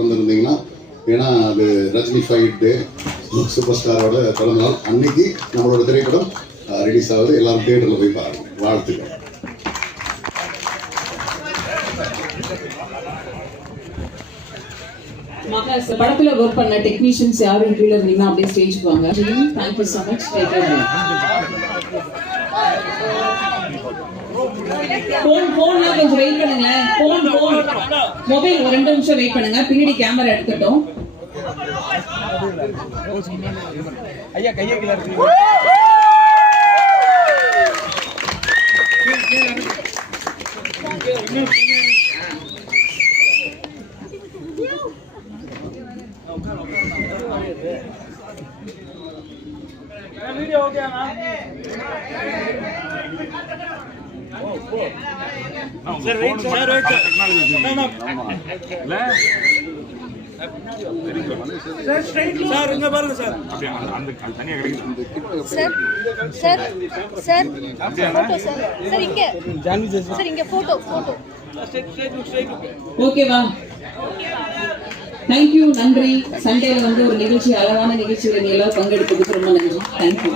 பிறந்திருந்தீங்கன்னா, ஏன்னா அது Rajini 5 day super ஸ்டாரோட பிறந்தநாள் அன்னைக்கு நம்மளோட திரைப்படம் ரிலீஸ் ஆகுது. எல்லாரும் தியேட்டரில் போய் பாருங்க. வாழ்த்துக்கள். படத்துல ஒர்க் பண்ண டெக்னீஷியன்ஸ் யாரும் கீழே இருந்தீங்கன்னா அப்படியே ஸ்டேஜ்க்கு வாங்க. Thank you so much. போன்லாம் கொஞ்சம் வெயிட் பண்ணுங்க. போன் மொபைல் ஒரு 2 நிமிஷம் வெயிட் பண்ணுங்க. பின்னாடி கேமரா எடுத்துட்டோம். ஐயா கையை கீழ இருக்கு. வீடியோ ஓகேனா? சார் வெயிட் சார் வெயிட் இல்ல சார் ஸ்ட்ரைட் சார் இங்க பாருங்க சார். அப்படியே அந்த தனியா கிடைக்குது sir. Sir sir photo sir. Sir இங்க ஜான்வி சார் இங்க போட்டோ ஸ்ட்ரைட் ஓகேவா? தேங்க்யூ. நன்றி. சண்டேல வந்து ஒரு நிகழ்ச்சி, அழகான நிகழ்ச்சியில நீ எல்லாரும் பங்கெடுத்ததுக்கு ரொம்ப நன்றி. தேங்க்யூ.